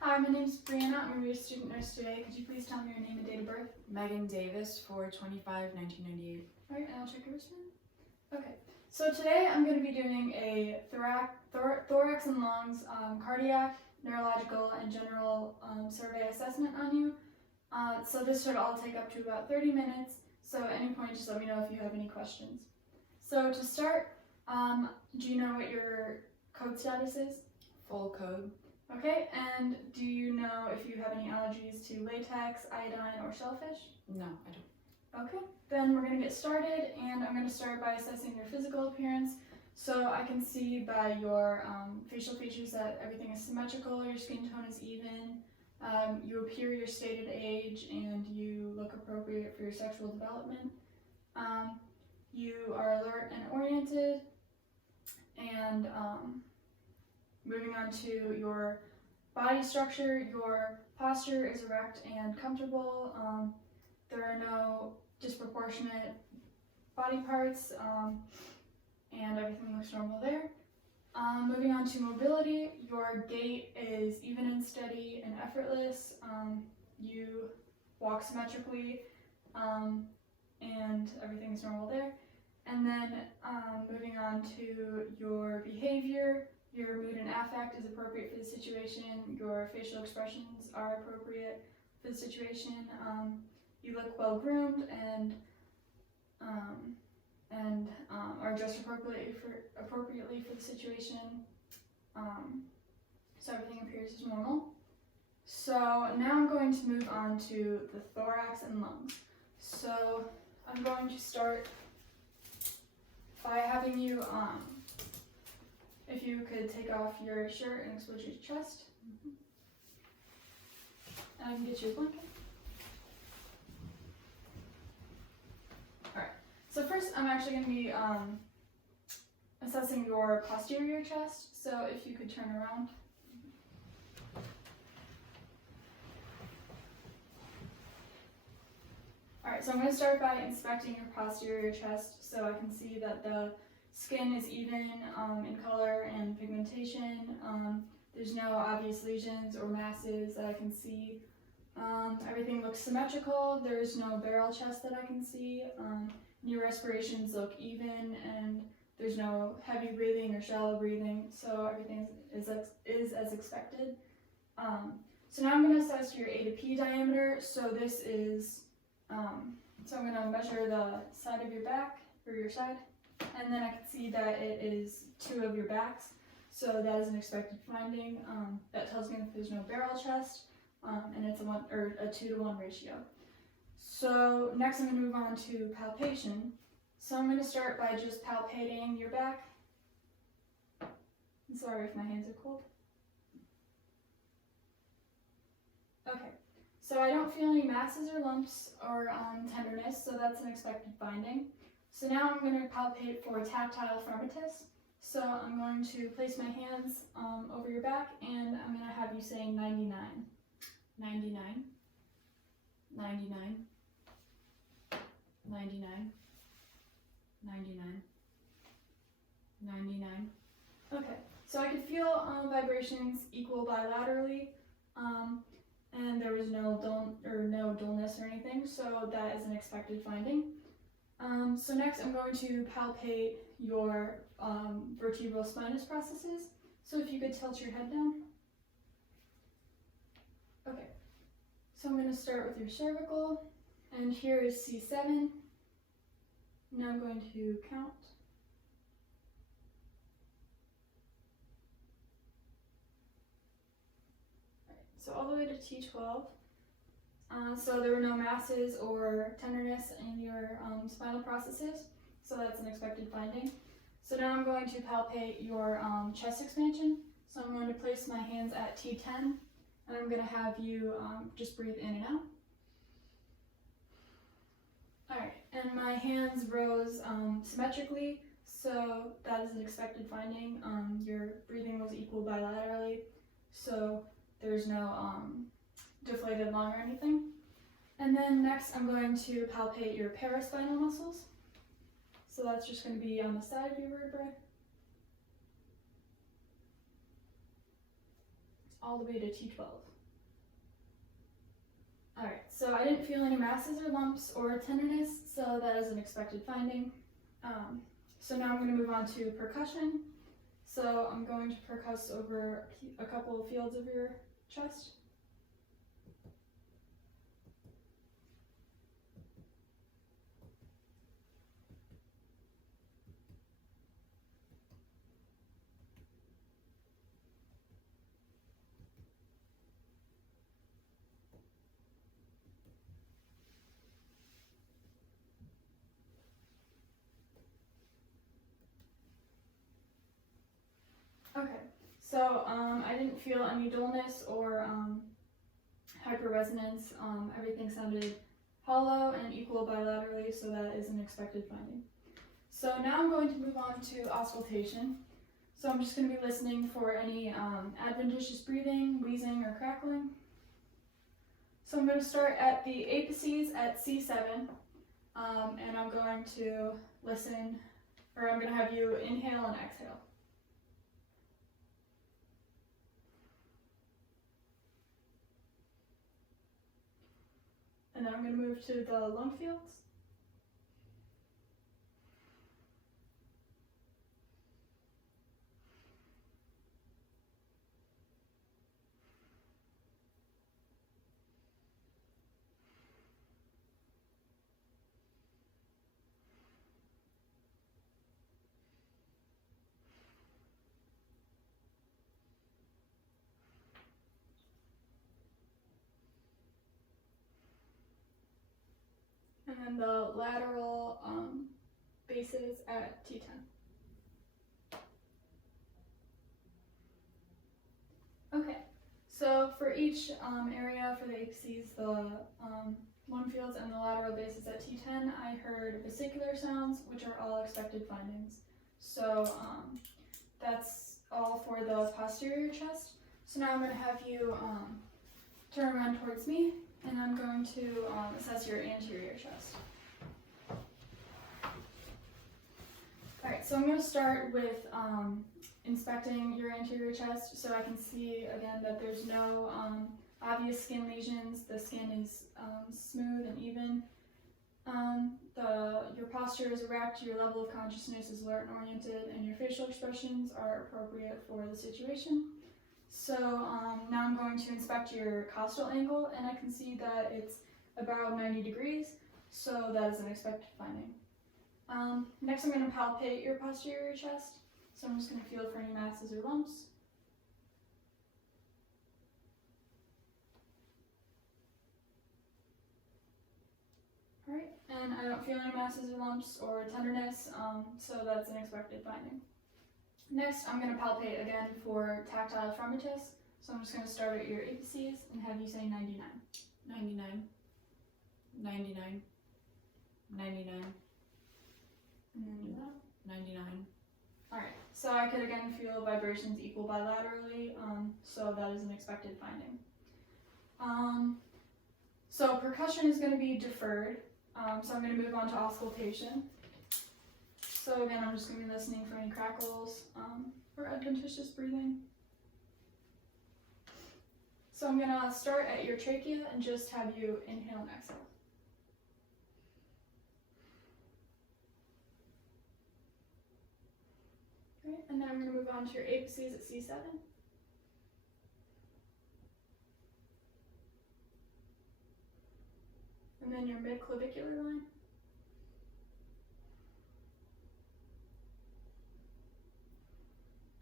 Hi, my name is Brianna. I'm going to be a student nurse today. Could you please tell me your name and date of birth? Megan Davis, 4/25/1998. Alright, and I'll check your wristband. Okay, so today I'm going to be doing a thorax and lungs, cardiac, neurological, and general survey assessment on you. So this should all take up to about 30 minutes. So at any point, just let me know if you have any questions. So to start, do you know what your code status is? Full code. Okay, and do you know if you have any allergies to latex, iodine, or shellfish? No, I don't. Okay, then we're going to get started, and I'm going to start by assessing your physical appearance. So I can see by your facial features that everything is symmetrical, your skin tone is even, you appear your stated age, and you look appropriate for your sexual development. You are alert and oriented, and moving on to your body structure, your posture is erect and comfortable. There are no disproportionate body parts, and everything looks normal there. Moving on to mobility, your gait is even and steady and effortless. You walk symmetrically, and everything is normal there. And then moving on to your behavior, your mood and affect is appropriate for the situation. Your facial expressions are appropriate for the situation. You look well groomed and are dressed appropriately for the situation. So everything appears as normal. So now I'm going to move on to the thorax and lungs. So I'm going to start by having you, if you could take off your shirt and expose your chest. And I can get you a blanket. Alright, so first I'm actually going to be assessing your posterior chest. So if you could turn around. Alright, so I'm going to start by inspecting your posterior chest so I can see that the skin is even in color and pigmentation. There's no obvious lesions or masses that I can see. Everything looks symmetrical. There's no barrel chest that I can see. Your respirations look even, and there's no heavy breathing or shallow breathing, so everything is as expected. So now I'm going to assess your A to P diameter. So this is, so I'm going to measure the side of your back, or your side, and then I can see that it is 2 of your backs. So that is an expected finding. That tells me that there's no barrel chest, and it's a 2-to-1 ratio. So next I'm going to move on to palpation. So I'm going to start by just palpating your back. I'm sorry if my hands are cold. Okay, so I don't feel any masses or lumps or tenderness, so that's an expected finding. So now I'm going to palpate for tactile pharmatus. So I'm going to place my hands over your back, and I'm going to have you say 99. 99. 99. 99. 99. 99. Okay, so I could feel vibrations equal bilaterally, and there was no dullness or anything, so that is an expected finding. So next I'm going to palpate your vertebral spinous processes. So if you could tilt your head down. Okay, so I'm going to start with your cervical, and here is C7. Now I'm going to count. Right, so all the way to T12. So there were no masses or tenderness in your spinal processes, so that's an expected finding. So now I'm going to palpate your chest expansion. So I'm going to place my hands at T10, and I'm going to have you just breathe in and out. Alright, and my hands rose symmetrically, so that is an expected finding. Your breathing was equal bilaterally, so there's no deflated lung or anything. And then next I'm going to palpate your paraspinal muscles. So that's just going to be on the side of your vertebrae. all the way to T12. Alright, so I didn't feel any masses or lumps or tenderness, so that is an expected finding. So now I'm going to move on to percussion. So I'm going to percuss over a couple of fields of your chest. Okay, so I didn't feel any dullness or hyperresonance. Everything sounded hollow and equal bilaterally, so that is an expected finding. So now I'm going to move on to auscultation. So I'm just going to be listening for any adventitious breathing, wheezing, or crackling. So I'm going to start at the apices at C7, and I'm going to listen, or I'm going to have you inhale and exhale. And then I'm going to move to the lung fields. And then the lateral bases at T10. Okay, so for each area for the apices, the lung fields and the lateral bases at T10, I heard vesicular sounds, which are all expected findings. So that's all for the posterior chest. So now I'm going to have you turn around towards me, and I'm going to assess your anterior chest. Alright, so I'm going to start with inspecting your anterior chest so I can see again that there's no obvious skin lesions. The skin is smooth and even. Your posture is erect, your level of consciousness is alert and oriented, and your facial expressions are appropriate for the situation. So now I'm going to inspect your costal angle, and I can see that it's about 90 degrees, so that is an expected finding. Next I'm going to palpate your posterior chest, so I'm just going to feel for any masses or lumps. Alright, and I don't feel any masses or lumps or tenderness, so that's an expected finding. Next, I'm going to palpate again for tactile traumatis. So I'm just going to start at your apices and have you say 99. 99. 99. 99. And then you out. 99. Alright, so I could again feel vibrations equal bilaterally, so that is an expected finding. So percussion is going to be deferred, so I'm going to move on to auscultation. So again, I'm just going to be listening for any crackles or adventitious breathing. So I'm going to start at your trachea and just have you inhale and exhale. Great, and then I'm going to move on to your apices at C7. And then your mid-clavicular line.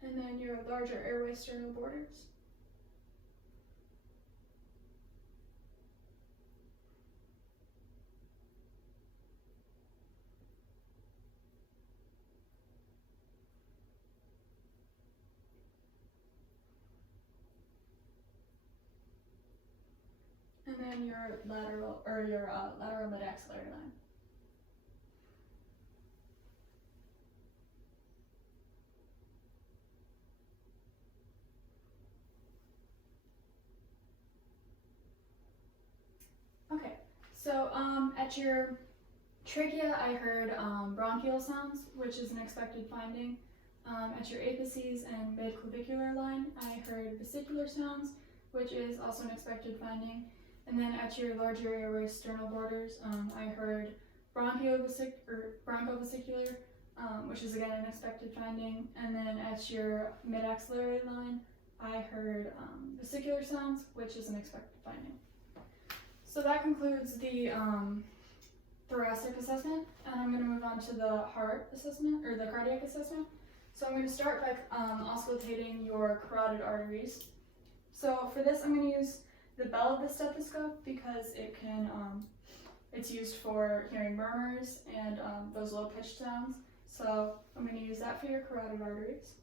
And then your larger airway sternal borders. And then your lateral mid-axillary line. Okay, so at your trachea, I heard bronchial sounds, which is an expected finding. At your apices and midclavicular line, I heard vesicular sounds, which is also an expected finding. And then at your larger airway sternal borders, I heard bronchovesicular, which is again an expected finding. And then at your mid-axillary line, I heard vesicular sounds, which is an expected finding. So that concludes the thoracic assessment, and I'm going to move on to the heart assessment, or the cardiac assessment. So I'm going to start by auscultating your carotid arteries. So for this, I'm going to use the bell of the stethoscope because it's used for hearing murmurs and those low-pitched sounds. So I'm going to use that for your carotid arteries.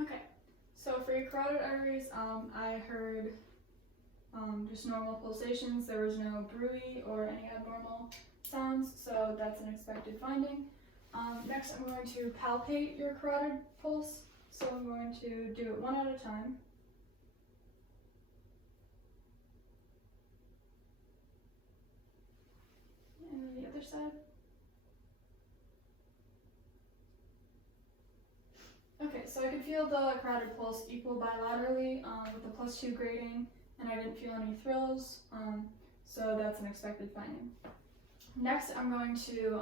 Okay, so for your carotid arteries, I heard just normal pulsations. There was no bruit or any abnormal sounds, so that's an expected finding. Next, I'm going to palpate your carotid pulse. So I'm going to do it one at a time. And then the other side. Okay, so I could feel the carotid pulse equal bilaterally with a +2 grading, and I didn't feel any thrills, so that's an expected finding. Next, I'm going to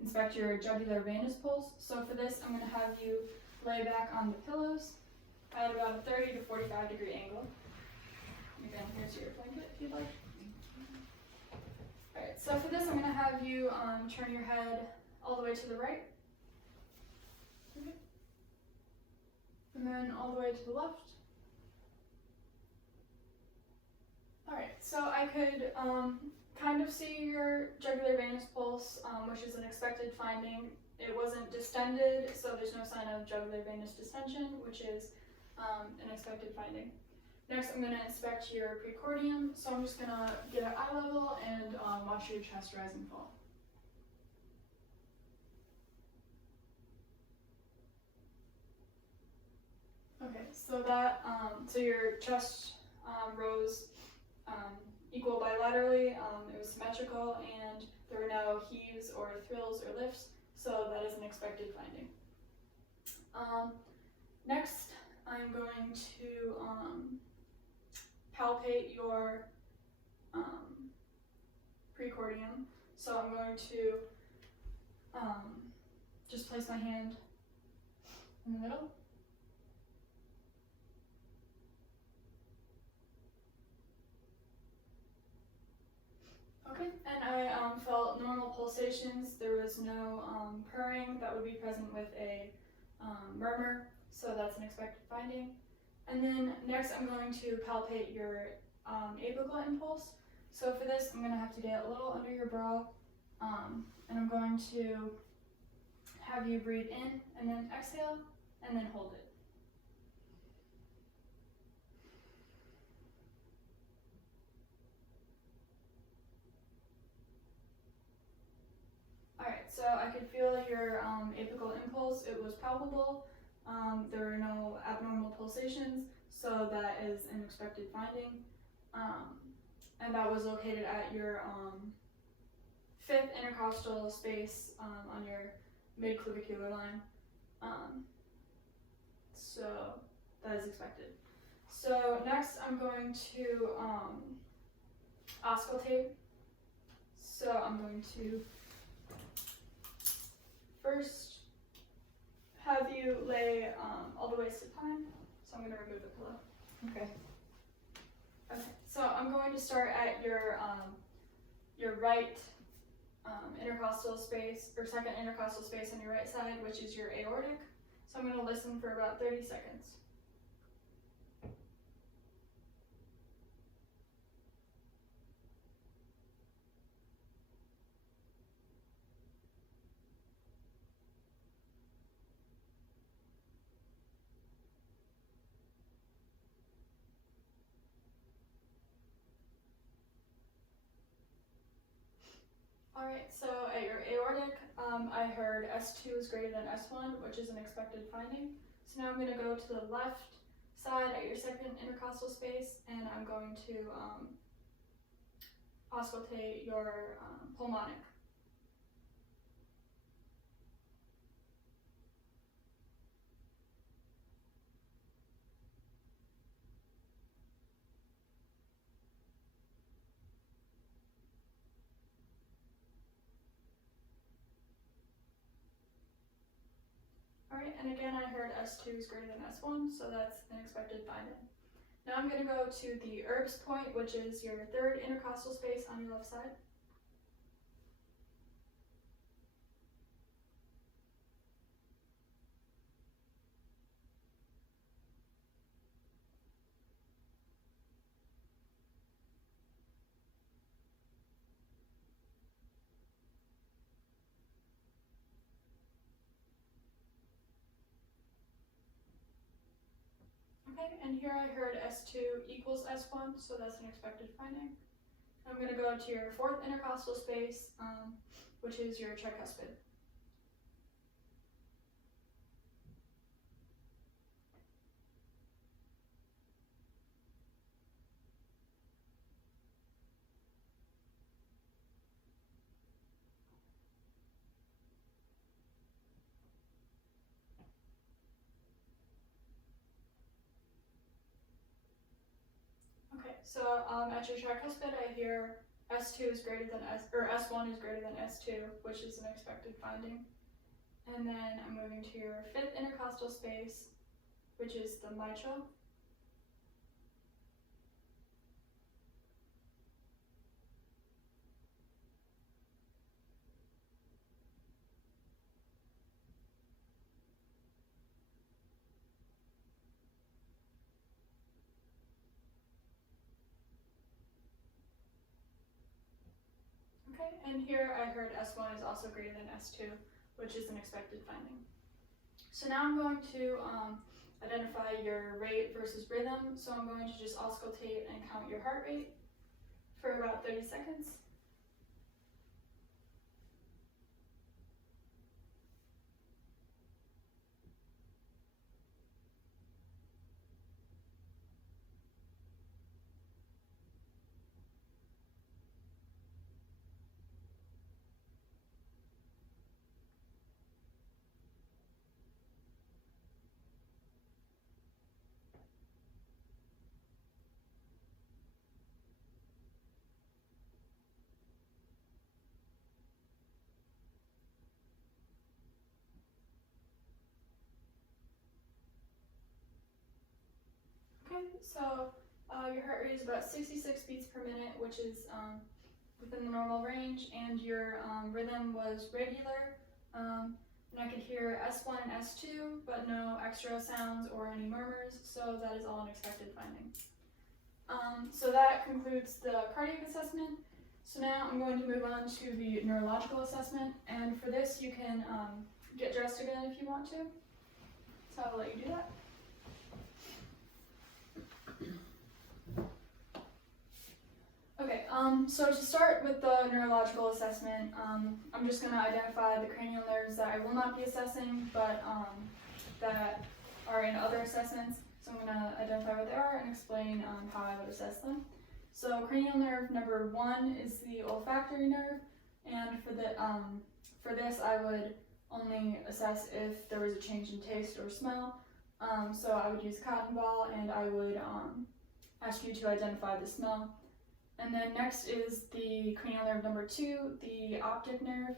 inspect your jugular venous pulse. So for this, I'm going to have you lay back on the pillows at about a 30 to 45 degree angle. Again, here's your blanket if you'd like. Alright, so for this, I'm going to have you turn your head all the way to the right. Okay. And then all the way to the left. Alright, so I could kind of see your jugular venous pulse, which is an expected finding. It wasn't distended, so there's no sign of jugular venous distension, which is an expected finding. Next, I'm going to inspect your precordium. So I'm just going to get at eye level and watch your chest rise and fall. Okay, so that so your chest rose equal bilaterally. It was symmetrical, and there were no heaves or thrills or lifts. So that is an expected finding. Next, I'm going to palpate your precordium. So I'm going to just place my hand in the middle. Okay, and I felt normal pulsations. There was no purring that would be present with a murmur, so that's an expected finding. And then next I'm going to palpate your apical impulse. So for this, I'm going to have to get a little under your brow, and I'm going to have you breathe in and then exhale and then hold it. Alright, so I could feel your apical impulse. It was palpable. There were no abnormal pulsations, so that is an expected finding. And that was located at your fifth intercostal space on your midclavicular line. So that is expected. So next I'm going to auscultate. So I'm going to first have you lay all the way supine. So I'm going to remove the pillow. Okay. Okay, so I'm going to start at your right intercostal space, or second intercostal space on your right side, which is your aortic. So I'm going to listen for about 30 seconds. Alright, so at your aortic, I heard S2 is greater than S1, which is an expected finding. So now I'm going to go to the left side at your second intercostal space, and I'm going to auscultate your pulmonic. Alright, and again I heard S2 is greater than S1, so that's an expected finding. Now I'm going to go to the Erb's point, which is your third intercostal space on your left side. Okay, and here I heard S2 equals S1, so that's an expected finding. I'm going to go to your fourth intercostal space, which is your tricuspid. Okay, so at your tricuspid, I hear S2 is greater than S1 is greater than S2, which is an expected finding. And then I'm moving to your fifth intercostal space, which is the mitral. Okay, and here I heard S1 is also greater than S2, which is an expected finding. So now I'm going to identify your rate versus rhythm. So I'm going to just auscultate and count your heart rate for about 30 seconds. Okay, so your heart rate is about 66 beats per minute, which is within the normal range, and your rhythm was regular. And I could hear S1 and S2, but no extra sounds or any murmurs, so that is all an expected finding. So that concludes the cardiac assessment. So now I'm going to move on to the neurological assessment, and for this you can get dressed again if you want to. So I'll let you do that. Okay, so to start with the neurological assessment, I'm just going to identify the cranial nerves that I will not be assessing, but that are in other assessments. So I'm going to identify what they are and explain how I would assess them. So cranial nerve number 1 is the olfactory nerve, and for this I would only assess if there was a change in taste or smell. So I would use cotton ball, and I would ask you to identify the smell. And then next is the cranial nerve number 2, the optic nerve,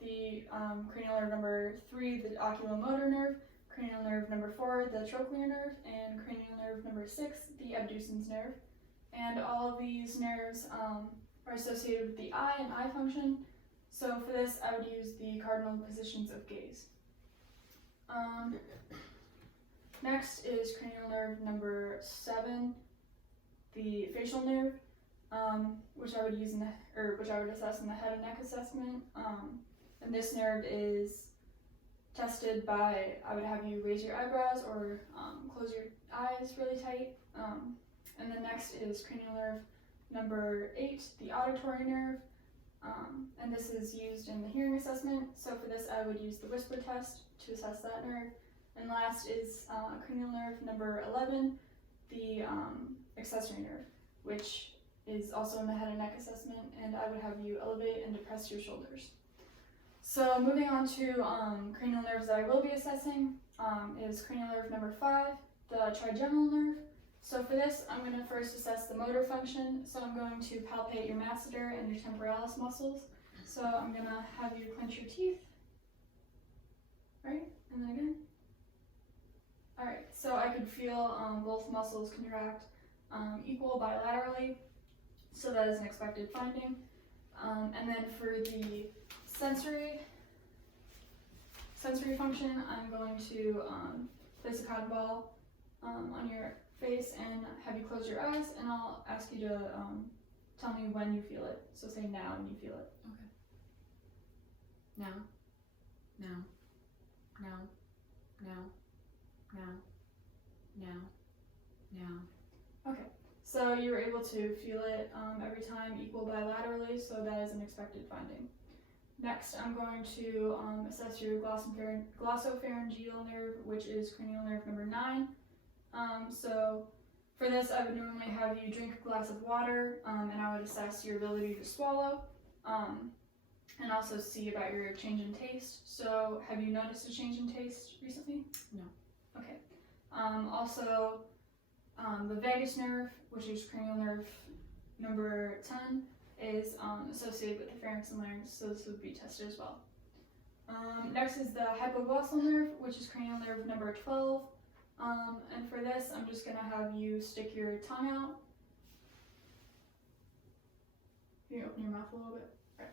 the cranial nerve number 3, the oculomotor nerve, cranial nerve number 4, the trochlear nerve, and cranial nerve number 6, the abducens nerve. And all of these nerves are associated with the eye and eye function. So for this, I would use the cardinal positions of gaze. Next is cranial nerve number 7, the facial nerve. Which I would assess in the head and neck assessment. And this nerve is tested by, I would have you raise your eyebrows or close your eyes really tight. And then next is cranial nerve number 8, the auditory nerve. and this is used in the hearing assessment. So for this, I would use the whisper test to assess that nerve. And last is cranial nerve number 11, the accessory nerve, which is also in the head and neck assessment, and I would have you elevate and depress your shoulders. So moving on to cranial nerves that I will be assessing is cranial nerve number 5, the trigeminal nerve. So for this, I'm going to first assess the motor function. So I'm going to palpate your masseter and your temporalis muscles. So I'm going to have you clench your teeth. Right? And then again. Alright, so I could feel both muscles contract equal bilaterally. So that is an expected finding. And then for the sensory function, I'm going to place a cotton ball on your face and have you close your eyes, and I'll ask you to tell me when you feel it. So say now when you feel it. Okay. Now. Now. Now. Now. Now. Now. Now. Okay. So you were able to feel it every time equal bilaterally, so that is an expected finding. Next, I'm going to assess your glossopharyngeal nerve, which is cranial nerve number 9. So for this, I would normally have you drink a glass of water, and I would assess your ability to swallow, and also see about your change in taste. So have you noticed a change in taste recently? No. Okay. Also, the vagus nerve, which is cranial nerve number 10, is associated with the pharynx and larynx, so this would be tested as well. Next is the hypoglossal nerve, which is cranial nerve number 12. And for this, I'm just going to have you stick your tongue out. Can you open your mouth a little bit? Right.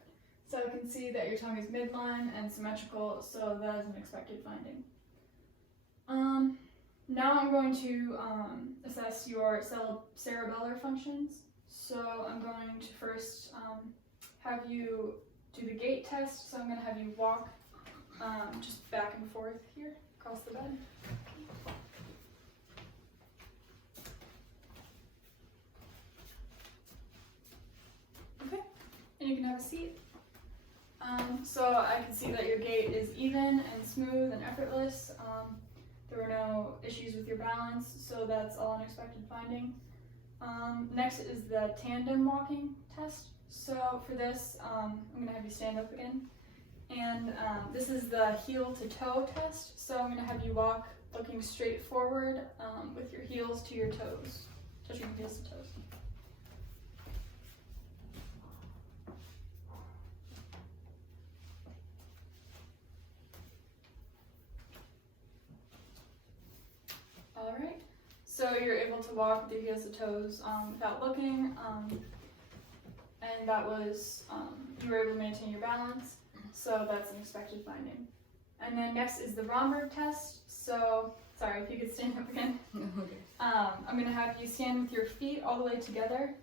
So I can see that your tongue is midline and symmetrical, so that is an expected finding. Now I'm going to assess your cerebellar functions. So I'm going to first have you do the gait test. So I'm going to have you walk just back and forth here across the bed. Okay, and you can have a seat. So I can see that your gait is even and smooth and effortless. There were no issues with your balance, so that's all an expected finding. Next is the tandem walking test. So for this, I'm going to have you stand up again. And this is the heel to toe test. So I'm going to have you walk looking straight forward with your heels to your toes, touching your heels to toes. Alright, so you're able to walk with your heels to toes without looking, and that was, you were able to maintain your balance, so that's an expected finding. And then next is the Romberg test. So, sorry, if you could stand up again. Okay. I'm going to have you stand with your feet all the way together,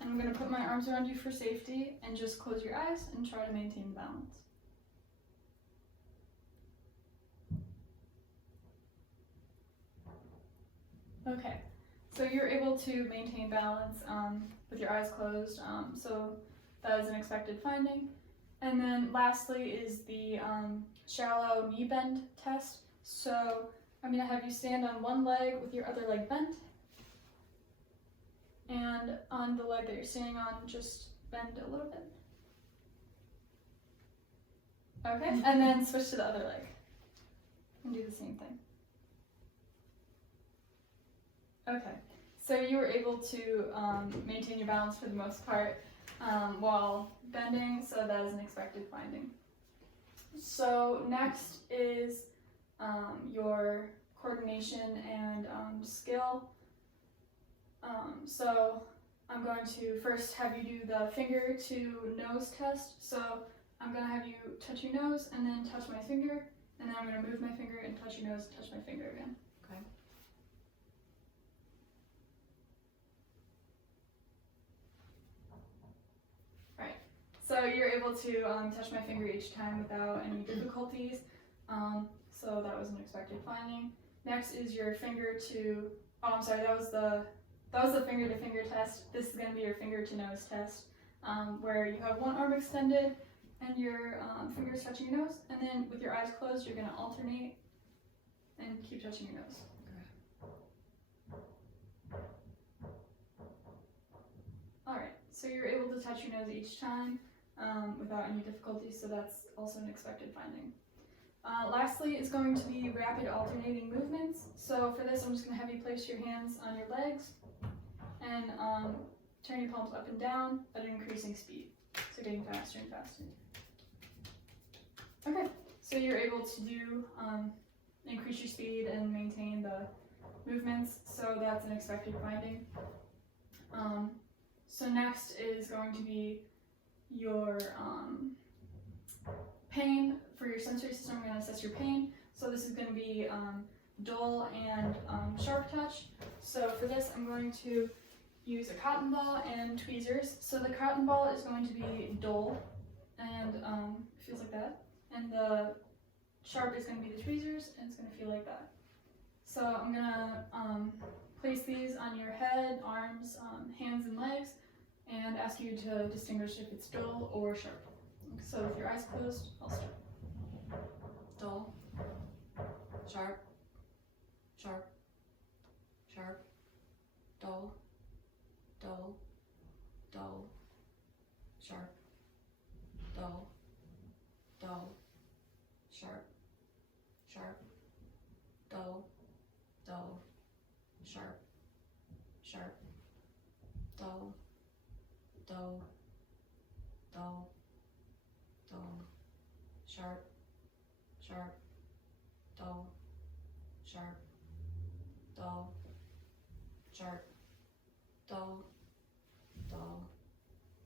and I'm going to put my arms around you for safety, and just close your eyes and try to maintain balance. Okay, so you're able to maintain balance with your eyes closed, so that is an expected finding. And then lastly is the shallow knee bend test. So I'm going to have you stand on one leg with your other leg bent, and on the leg that you're standing on, just bend a little bit. Okay, and then switch to the other leg and do the same thing. Okay, so you were able to maintain your balance for the most part while bending, so that is an expected finding. So next is your coordination and skill. So I'm going to first have you do the finger to nose test. So I'm going to have you touch your nose and then touch my finger, and then I'm going to move my finger and touch your nose and touch my finger again. Okay. So you're able to touch my finger each time without any difficulties. So that was an expected finding. Next is your finger to, oh I'm sorry, that was the finger to finger test. This is going to be your finger to nose test. where you have one arm extended and your fingers touching your nose, and then with your eyes closed, you're gonna alternate and keep touching your nose. Alright, so you're able to touch your nose each time without any difficulty, so that's also an expected finding. Lastly is going to be rapid alternating movements. So for this, I'm just going to have you place your hands on your legs and turn your palms up and down at an increasing speed. So getting faster and faster. Okay, so you're able to do increase your speed and maintain the movements, so that's an expected finding. So next is going to be your pain. For your sensory system, I'm going to assess your pain. So this is going to be dull and sharp touch. So for this, I'm going to use a cotton ball and tweezers. So the cotton ball is going to be dull and feels like that. And the sharp is going to be the tweezers, and it's going to feel like that. So I'm going to place these on your head, arms, hands, and legs, and ask you to distinguish if it's dull or sharp. So with your eyes closed, I'll start. Dull, sharp, sharp, sharp, dull, dull, dull, sharp, dull, dull, sharp, sharp, dull, dull, sharp, sharp, dull, dull, dull, dull, sharp, sharp, dull, sharp, dull, sharp, dull, dull,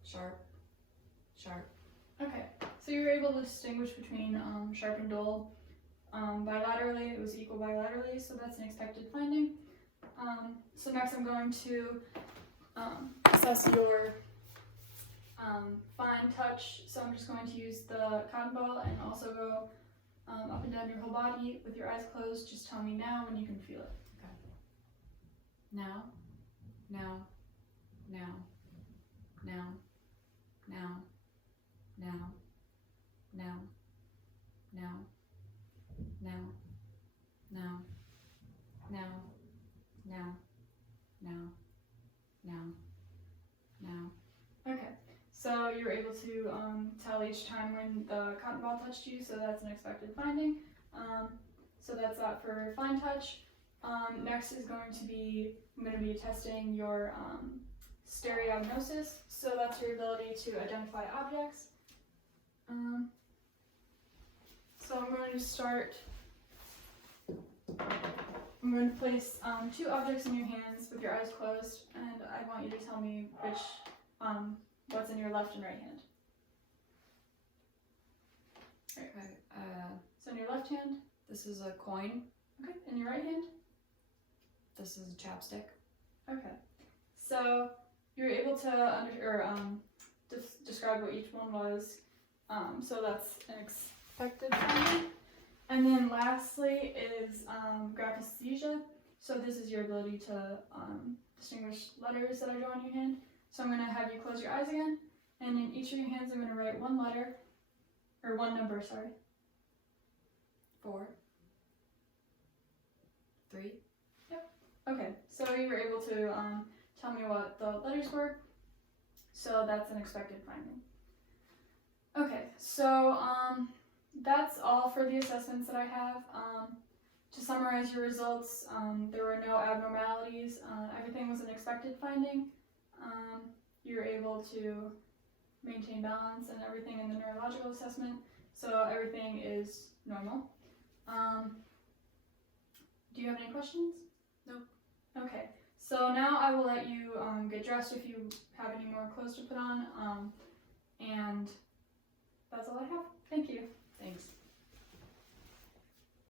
sharp, sharp. Okay, so you're able to distinguish between sharp and dull. Bilaterally, it was equal bilaterally, so that's an expected finding. So next I'm going to assess your fine touch. So I'm just going to use the cotton ball and also go up and down your whole body with your eyes closed. Just tell me now when you can feel it. Okay. Now, now, now, now, now, now, now, now, now, now, now, now, now, now, now. Okay, so you were able to tell each time when the cotton ball touched you, so that's an expected finding. So that's that for fine touch. Next is going to be, I'm going to be testing your stereognosis, so that's your ability to identify objects. So I'm going to start, I'm going to place 2 objects in your hands with your eyes closed, and I want you to tell me which, what's in your left and right hand. Right. Okay. So in your left hand, This is a coin. okay, in your right hand, This is a chapstick. okay. So you're able to describe what each one was. So that's an expected finding. And then lastly is graphesthesia. So this is your ability to distinguish letters that I draw on your hand. So I'm going to have you close your eyes again, and in each of your hands I'm going to write one letter, or one number, sorry. 4, 3. Okay, so you were able to tell me what the letters were, so that's an expected finding. Okay, so that's all for the assessments that I have. To summarize your results, there were no abnormalities. Everything was an expected finding. You were able to maintain balance and everything in the neurological assessment, so everything is normal. Do you have any questions? No. Okay, so now I will let you get dressed if you have any more clothes to put on, and that's all I have. Thank you. Thanks.